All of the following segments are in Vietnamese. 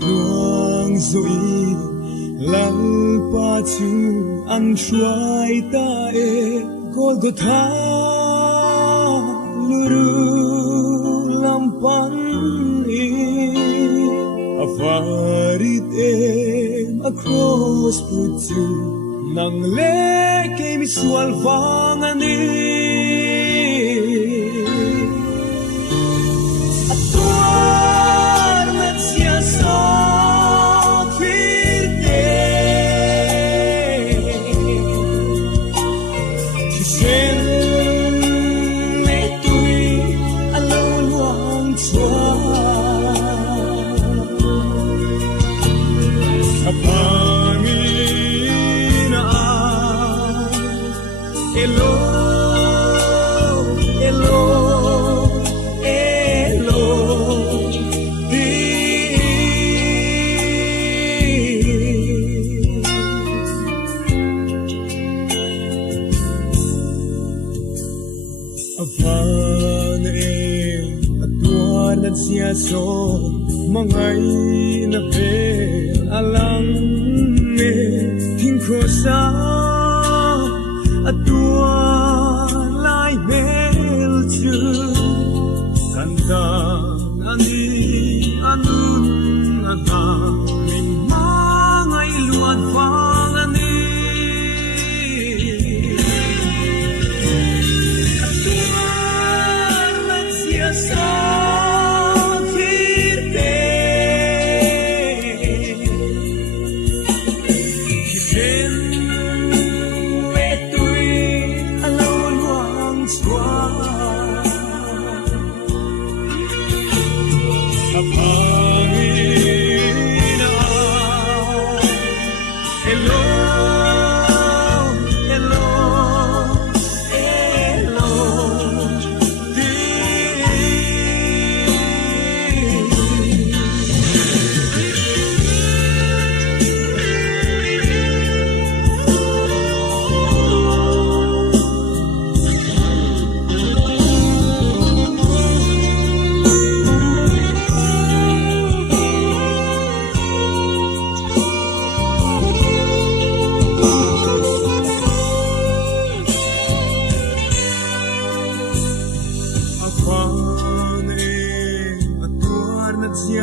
luang zui lal pa chu an shuai ta e Golgotha luru lampan e afarit em across put you nang le ke mi sual vangani so mangai na pe alang me thing khosa atua lai mel chu kanta ani anun ata min mangai luat fang ani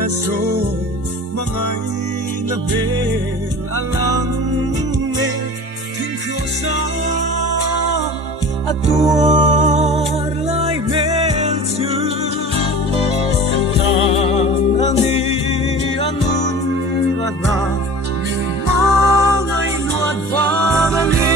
so mangai na bel alang me thing khosa atuar lai mel chu ani anun ana min mangai luat vang ani